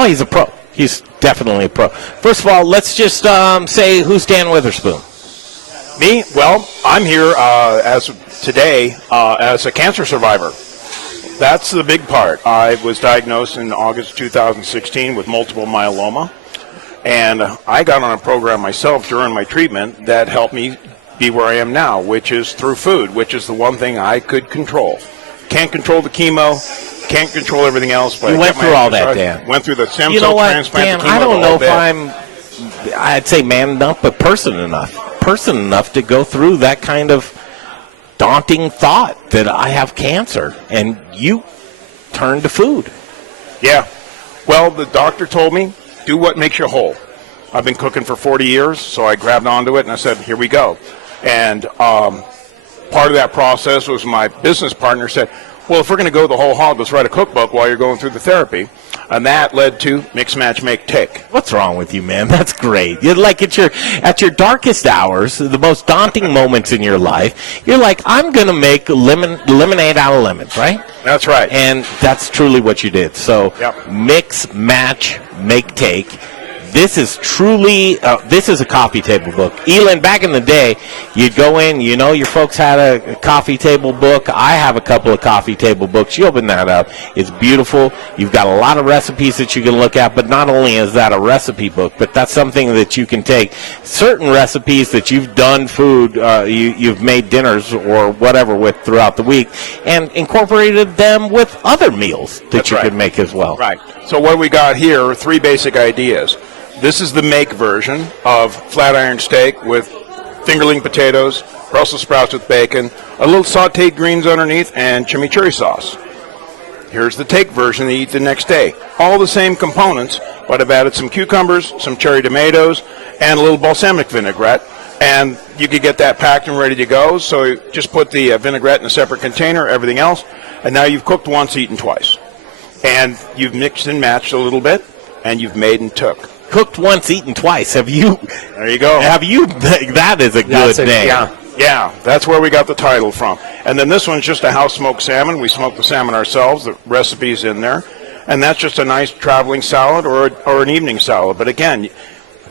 Oh, he's a pro. He's definitely a pro. First of all, let's just say, who's Dan Witherspoon? Me? Well, I'm here as today as a cancer survivor. That's the big part. I was diagnosed in August 2016 with multiple myeloma, and I got on a program myself during my treatment that helped me be where I am now, which is through food, which is the one thing I could control. Can't control the chemo, can't control everything else. But you went through all that, Dan. Went through the stem cell transplant. Dan, I don't know if I'd say man enough, but person enough to go through that kind of daunting thought that I have cancer, and you turn to food. Yeah. Well, the doctor told me, do what makes you whole. I've been cooking for 40 years, so I grabbed onto it and I said, here we go. And part of that process was my business partner said, well, if we're going to go the whole hog, let's write a cookbook while you're going through the therapy. And that led to Mix, Match, Make, Take. What's wrong with you, man? That's great. You're like at your darkest hours, the most daunting moments in your life, you're like, I'm going to make lemonade out of lemons, right? That's right. And that's truly what you did. So Mix, Match, Make, Take. This is truly, this is a coffee table book. Elin, back in the day, you'd go in, your folks had a coffee table book. I have a couple of coffee table books. You open that up. It's beautiful. You've got a lot of recipes that you can look at, but not only is that a recipe book, but that's something that you can take certain recipes that you've done food, you've made dinners or whatever with throughout the week, and incorporated them with other meals that you could make as well. Right. So what we got here are 3 basic ideas. This is the make version of flat iron steak with fingerling potatoes, Brussels sprouts with bacon, a little sautéed greens underneath, and chimichurri sauce. Here's the take version that you eat the next day. All the same components, but I've added some cucumbers, some cherry tomatoes, and a little balsamic vinaigrette. And you could get that packed and ready to go. So you just put the vinaigrette in a separate container, everything else, and now you've cooked once, eaten twice. And you've mixed and matched a little bit, and you've made and took. Cooked once, eaten twice. Have you? There you go. Have you? That is a good name. Yeah, that's where we got the title from. And then this one's just a house smoked salmon. We smoke the salmon ourselves. The recipe's in there, and that's just a nice traveling salad or an evening salad. But again,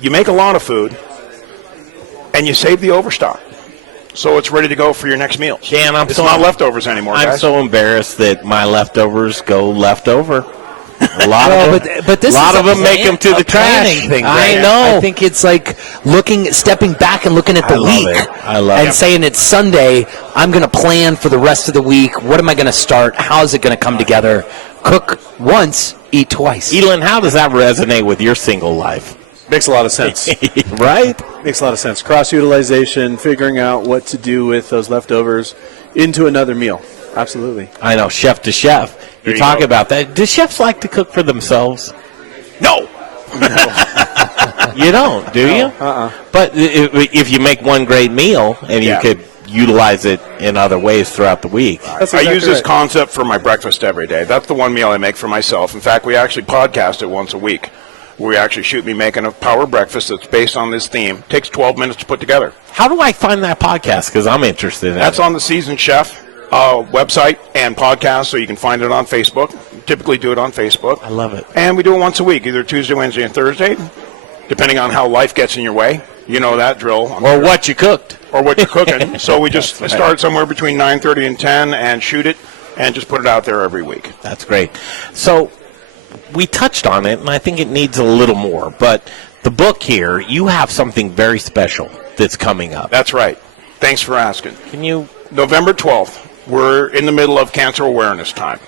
you make a lot of food, and you save the overstock, so it's ready to go for your next meal. Dan, it's not leftovers anymore. I'm guys. so embarrassed that my leftovers go leftover. A lot of them, but this lot of them make them to the trash. Thing, I know. I think it's like stepping back and looking at the week. I love it. And saying it's Sunday, I'm going to plan for the rest of the week. What am I going to start? How is it going to come together? Cook once, eat twice. Elin, how does that resonate with your single life? Makes a lot of sense. Right? Makes a lot of sense. Cross-utilization, figuring out what to do with those leftovers into another meal. Absolutely. I know, chef to chef. You're talking about that. Do chefs like to cook for themselves? No. You don't, do you? But if you make one great meal and you could utilize it in other ways throughout the week. I use this concept for my breakfast every day. That's the one meal I make for myself. In fact, we actually podcast it once a week. We actually shoot me making a power breakfast that's based on this theme. Takes 12 minutes to put together. How do I find that podcast? Because I'm interested in it. That's on the Seasoned Chef website and podcast, so you can find it on Facebook. Typically do it on Facebook. I love it. And we do it once a week, either Tuesday, Wednesday, and Thursday, depending on how life gets in your way. You know that drill. What you cooked. Or what you're cooking. So we just start somewhere between 9:30 and 10 and shoot it and just put it out there every week. That's great. So we touched on it, and I think it needs a little more. But the book here, you have something very special that's coming up. That's right. Thanks for asking. Can you? November 12th, we're in the middle of Cancer Awareness Time.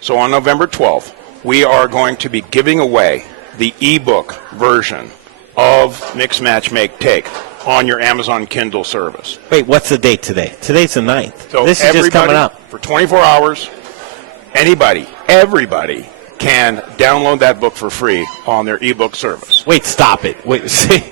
So on November 12th, we are going to be giving away the ebook version of Mix, Match, Make, Take on your Amazon Kindle service. Wait, what's the date today? Today's the 9th. So this is just coming up. For 24 hours, everybody can download that book for free on their ebook service. Wait, stop it. Wait, see,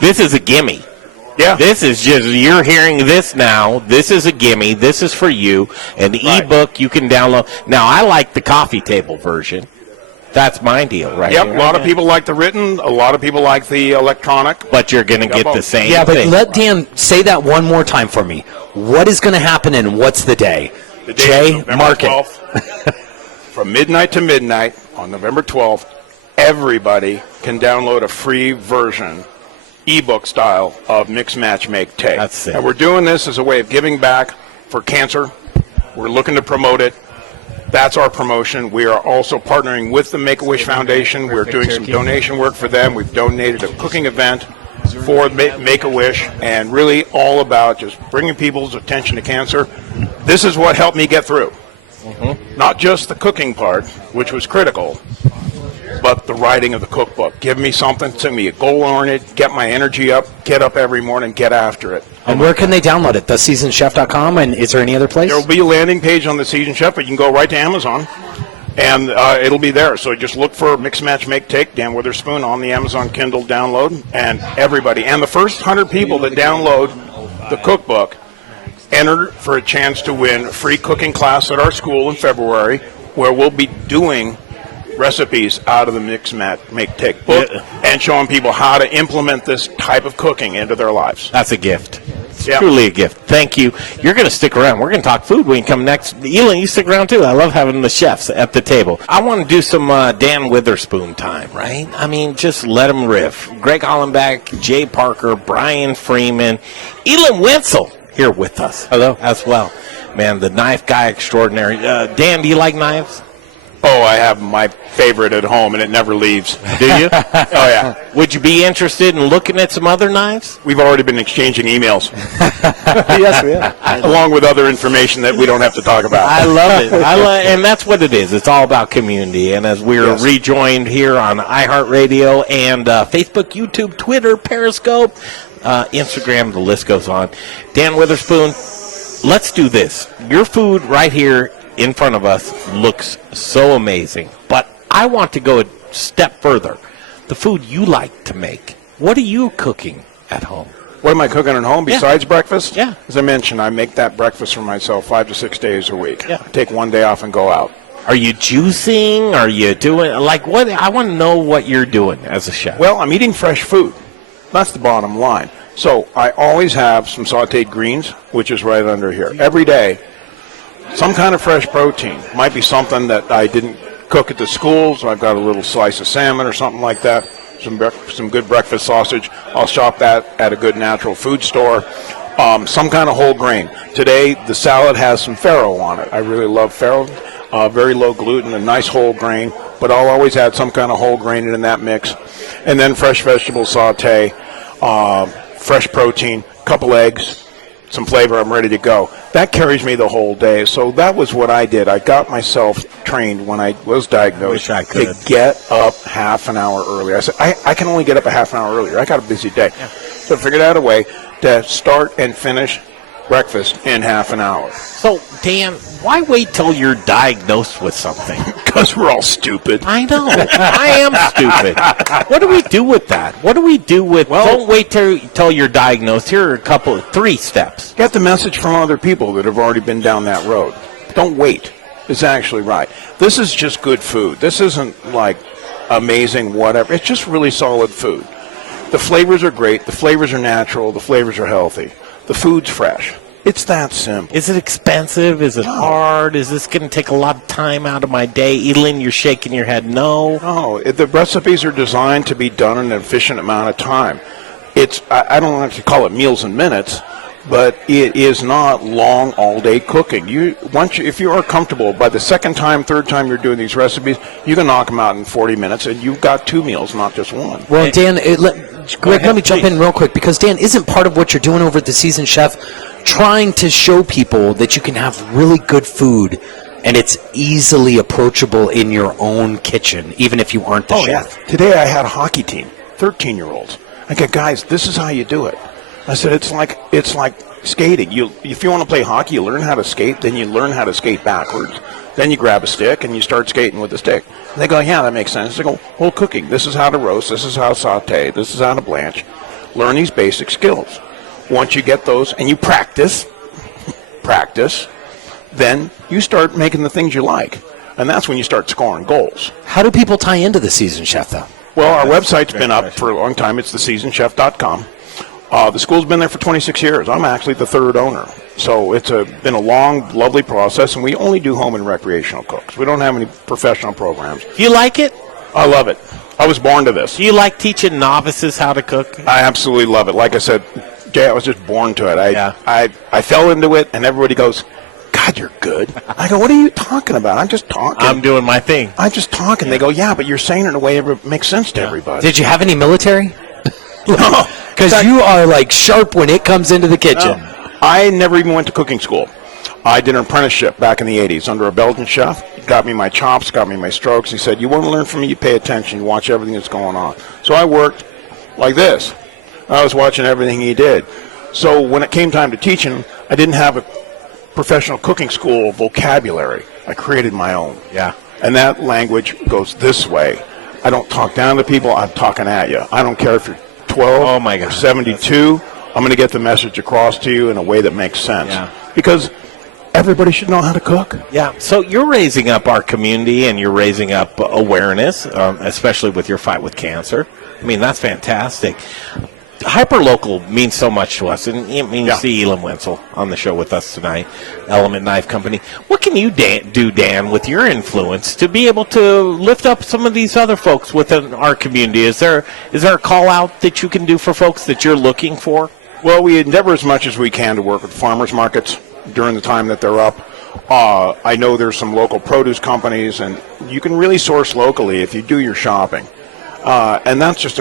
this is a gimme. Yeah. This is just, you're hearing this now. This is a gimme. This is for you. An ebook you can download. Now, I like the coffee table version. That's my deal, right? Yep, a lot of people like the written. A lot of people like the electronic. But you're going to get the same thing. thing. Let Dan say that one more time for me. What is going to happen and what's the day? The day Jay, is November mark 12th. From midnight to midnight on November 12th, everybody can download a free version, ebook style, of Mix, Match, Make, Take. That's it. And we're doing this as a way of giving back for cancer. We're looking to promote it. That's our promotion. We are also partnering with the Make-A-Wish Foundation. We're doing some donation work for them. We've donated a cooking event for Make-A-Wish, and really all about just bringing people's attention to cancer. This is what helped me get through. Not just the cooking part, which was critical, but the writing of the cookbook. Give me something, send me a goal-oriented, get my energy up, get up every morning, get after it. And where can they download it? TheSeasonedChef.com, and is there any other place? There will be a landing page on The Seasoned Chef, but you can go right to Amazon, and it'll be there. So just look for Mix, Match, Make, Take, Dan Witherspoon on the Amazon Kindle download, and everybody. And the first 100 people that download the cookbook enter for a chance to win a free cooking class at our school in February, where we'll be doing recipes out of the Mix, Match, Make, Take book and showing people how to implement this type of cooking into their lives. That's a gift. It's truly a gift. Thank you. You're going to stick around. We're going to talk food when you come next. Elin, you stick around too. I love having the chefs at the table. I want to do some Dan Witherspoon time, right? I mean, just let them riff. Greg Hollenbeck, Jay Parker, Brian Freeman, Elin Wenzel here with us. Hello. As well. Man, the knife guy extraordinary. Dan, do you like knives? Oh, I have my favorite at home, and it never leaves. Do you? Oh, yeah. Would you be interested in looking at some other knives? We've already been exchanging emails, Yes, we have. along with other information that we don't have to talk about. I love it. And that's what it is. It's all about community. And as we're rejoined here on iHeartRadio and Facebook, YouTube, Twitter, Periscope, Instagram, the list goes on. Dan Witherspoon, let's do this. Your food right here in front of us looks so amazing. But I want to go a step further. The food you like to make. What are you cooking at home? What am I cooking at home besides breakfast? Yeah. As I mentioned, I make that breakfast for myself 5 to 6 days a week. Yeah. I take one day off and go out. Are you juicing? Are you doing, like, what? I want to know what you're doing as a chef. Well, I'm eating fresh food. That's the bottom line. So I always have some sautéed greens, which is right under here. Every day, some kind of fresh protein. Might be something that I didn't cook at the school, so I've got a little slice of salmon or something like that. Some good breakfast sausage. I'll shop that at a good natural food store. Some kind of whole grain. Today, the salad has some farro on it. I really love farro. Very low gluten, a nice whole grain. But I'll always add some kind of whole grain in that mix. And then fresh vegetable saute, fresh protein, couple eggs, some flavor, I'm ready to go. That carries me the whole day. So that was what I did. I got myself trained when I was diagnosed to get up half an hour earlier. I said, I can only get up a half an hour earlier. I got a busy day. Yeah. So I figured out a way to start and finish breakfast in half an hour. So, Dan, why wait till you're diagnosed with something? Because we're all stupid. I know. I am stupid. What do we do with that? What do we do with, don't wait till you're diagnosed. Here are 3 steps. Get the message from other people that have already been down that road. Don't wait. It's actually right. This is just good food. This isn't like amazing whatever. It's just really solid food. The flavors are great. The flavors are natural. The flavors are healthy. The food's fresh. It's that simple. Is it expensive? Is it hard? Is this going to take a lot of time out of my day? Elin, you're shaking your head no. No, the recipes are designed to be done in an efficient amount of time. I don't like to call it meals and minutes, but it is not long all-day cooking. If you are comfortable, by the second time, third time you're doing these recipes, you can knock them out in 40 minutes, and you've got 2 meals, not just one. Well, Dan, Greg, let me jump in real quick, because, Dan, isn't part of what you're doing over at The Seasoned Chef trying to show people that you can have really good food and it's easily approachable in your own kitchen, even if you aren't the chef? Yeah. Today I had a hockey team, 13-year-olds. I go, guys, this is how you do it. I said, it's like skating. If you want to play hockey, you learn how to skate, then you learn how to skate backwards. Then you grab a stick and you start skating with the stick. And they go, yeah, that makes sense. They go, whole cooking. This is how to roast. This is how to saute. This is how to blanch. Learn these basic skills. Once you get those and you practice, then you start making the things you like. And that's when you start scoring goals. How do people tie into The Seasoned Chef, though? Well, our website's been up for a long time. It's theseasonedchef.com. The school's been there for 26 years. I'm actually the third owner. So it's been a long, lovely process, and we only do home and recreational cooks. We don't have any professional programs. Do you like it? I love it. I was born to this. Do you like teaching novices how to cook? I absolutely love it. Like I said, Jay, I was just born to it. I fell into it, and everybody goes, God, you're good. I go, what are you talking about? I'm just talking. I'm doing my thing. I'm just talking. They go, yeah, but you're saying it in a way that makes sense to everybody. Did you have any military? No. Because you are like sharp when it comes into the kitchen. No. I never even went to cooking school. I did an apprenticeship back in the 80s under a Belgian chef. He got me my chops, got me my strokes. He said, you want to learn from me, you pay attention, you watch everything that's going on. So I worked like this. I was watching everything he did. So when it came time to teaching, I didn't have a professional cooking school vocabulary. I created my own. Yeah. And that language goes this way. I don't talk down to people, I'm talking at you. I don't care if you're 12 or 72. I'm going to get the message across to you in a way that makes sense. Yeah. Because everybody should know how to cook. Yeah, so you're raising up our community and you're raising up awareness, especially with your fight with cancer. I mean, that's fantastic. Hyperlocal means so much to us. And you see Elin Wenzel on the show with us tonight, Element Knife Company. What can you do, Dan, with your influence to be able to lift up some of these other folks within our community? Is there a call out that you can do for folks that you're looking for? Well, we endeavor as much as we can to work with farmers markets during the time that they're up. I know there's some local produce companies, and you can really source locally if you do your shopping. And that's just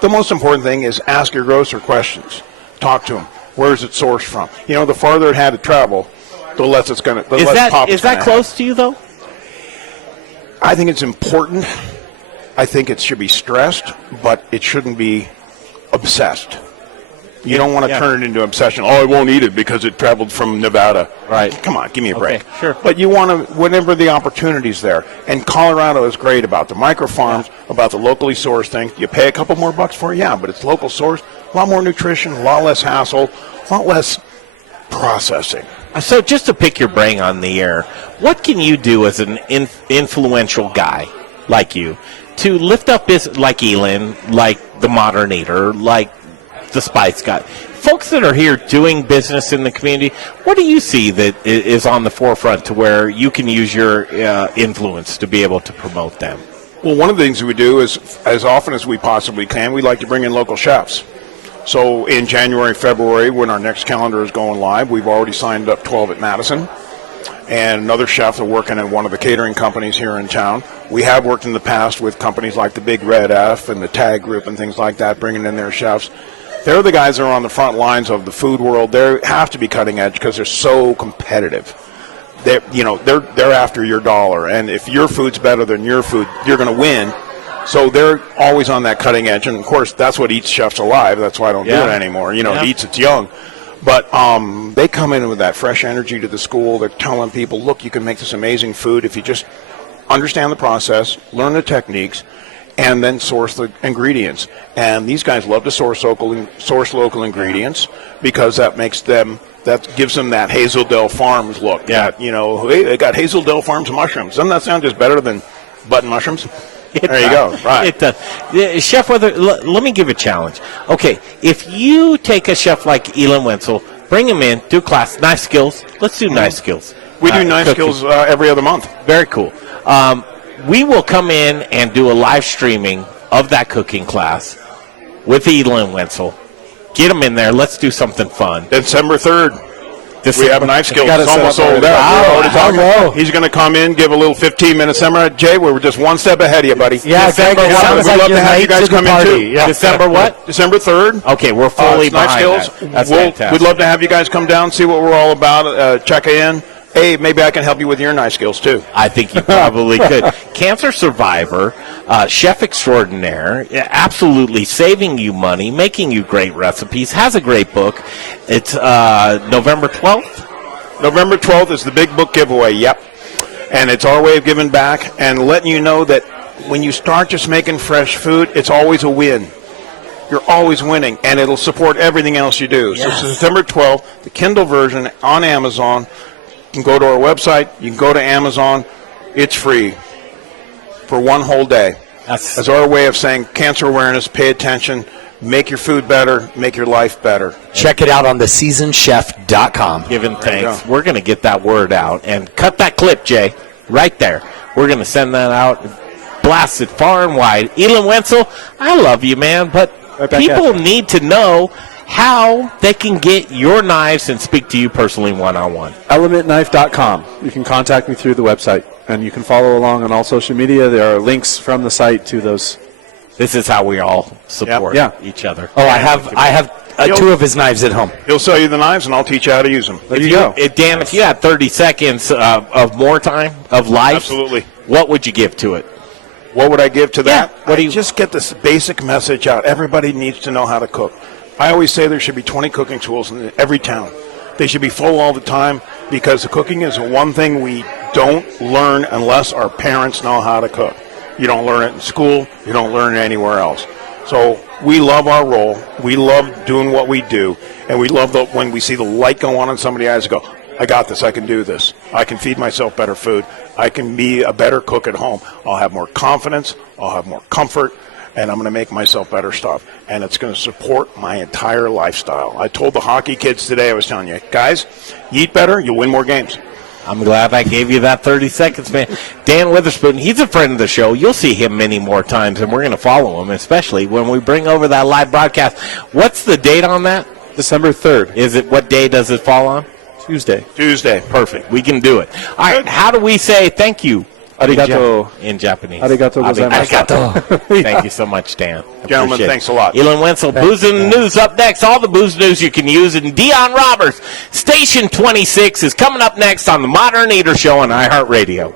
the most important thing is ask your grocer questions. Talk to them. Where is it sourced from? You know, the farther it had to travel, the less it's going to. Is that close to you though? I think it's important. I think it should be stressed, but it shouldn't be obsessed. You don't want to turn it into obsession. Oh, I won't eat it because it traveled from Nevada. Right. Come on, give me a break. Okay, sure. But you want to, whenever the opportunity's there. And Colorado is great about the micro farms, about the locally sourced things. You pay a couple more bucks for it, yeah, but it's local sourced. A lot more nutrition, a lot less hassle, a lot less processing. So just to pick your brain on the air, what can you do as an influential guy like you to lift up this, like Elin, like the Modern Eater, like the Spice Guy, folks that are here doing business in the community? What do you see that is on the forefront to where you can use your influence to be able to promote them? Well, one of the things we do is, as often as we possibly can, we like to bring in local chefs. So in January, February, when our next calendar is going live, we've already signed up 12 at Madison. And another chef are working at one of the catering companies here in town. We have worked in the past with companies like the Big Red F and the Tag Group and things like that, bringing in their chefs. They're the guys that are on the front lines of the food world. They have to be cutting edge because they're so competitive. They're after your dollar, and if your food's better than your food, you're going to win. So they're always on that cutting edge, and of course that's what eats chefs alive. That's why I don't do it anymore. It eats its young. But they come in with that fresh energy to the school. They're telling people, look, you can make this amazing food if you just understand the process, learn the techniques, and then source the ingredients. And these guys love to source local ingredients because that gives them that Hazeldale Farms look. Yeah. Hey, they got Hazeldale Farms mushrooms. Doesn't that sound just better than button mushrooms? There you go. Right. It does. Chef, let me give a challenge. Okay, if you take a chef like Elin Wenzel, bring him in, do class, knife skills. Let's do knife skills. We do knife skills every other month. Very cool. We will come in and do a live streaming of that cooking class with Elin Wenzel. Get them in there. Let's do something fun. December 3rd. We have knife skills. It's almost sold out. He's going to come in, give a little 15-minute seminar. Jay, we're just one step ahead of you, buddy. Yeah, December Greg, we'd love to have you guys come in, too. Yeah. December what? December 3rd. Okay, we're fully behind knife skills. that. That's fantastic. We'd love to have you guys come down, see what we're all about, check in. Hey, maybe I can help you with your knife skills, too. I think you probably could. Cancer survivor, chef extraordinaire, absolutely saving you money, making you great recipes, has a great book. It's November 12th? November 12th is the big book giveaway, yep. And it's our way of giving back and letting you know that when you start just making fresh food, it's always a win. You're always winning, and it'll support everything else you do. Yes. So September 12th, the Kindle version on Amazon. You can go to our website. You can go to Amazon. It's free for one whole day. That's our way of saying cancer awareness, pay attention, make your food better, make your life better. Check it out on theseasonchef.com. Giving thanks. We're going to get that word out. And cut that clip, Jay, right there. We're going to send that out. blasted far and wide. Elon Wenzel, I love you, man, but Right back people at you. need to know how they can get your knives and speak to you personally one-on-one. elementknife.com. You can contact me through the website, and you can follow along on all social media. There are links from the site to those. This is how we all support Yep. each other. Oh, I have 2 of his knives at home. He'll sell you the knives, and I'll teach you how to use them. There you go. Dan, if you had 30 seconds of more time, of life, Absolutely. what would you give to it? What would I give to that? Yeah. What do you just get this basic message out? Everybody needs to know how to cook. I always say there should be 20 cooking tools in every town. They should be full all the time because the cooking is one thing we don't learn unless our parents know how to cook. You don't learn it in school. You don't learn it anywhere else. So we love our role. We love doing what we do. And we love when we see the light go on in somebody's eyes and go, I got this. I can do this. I can feed myself better food. I can be a better cook at home. I'll have more confidence. I'll have more comfort. And I'm going to make myself better stuff. And it's going to support my entire lifestyle. I told the hockey kids today, I was telling you, guys, you eat better, you'll win more games. I'm glad I gave you that 30 seconds, man. Dan Witherspoon, he's a friend of the show. You'll see him many more times, and we're going to follow him, especially when we bring over that live broadcast. What's the date on that? December 3rd. Is it, what day does it fall on? Tuesday. Tuesday. Perfect. We can do it. All right, how do we say thank you? Arigato. In Japanese. Arigato gozaimasu. Arigato. Thank you so much, Dan. Gentlemen, Appreciate thanks it. a lot. Elon Wenzel, Booze in the News up next. All the booze news you can use. And Dion Roberts, Station 26 is coming up next on the Modern Eater Show on iHeartRadio.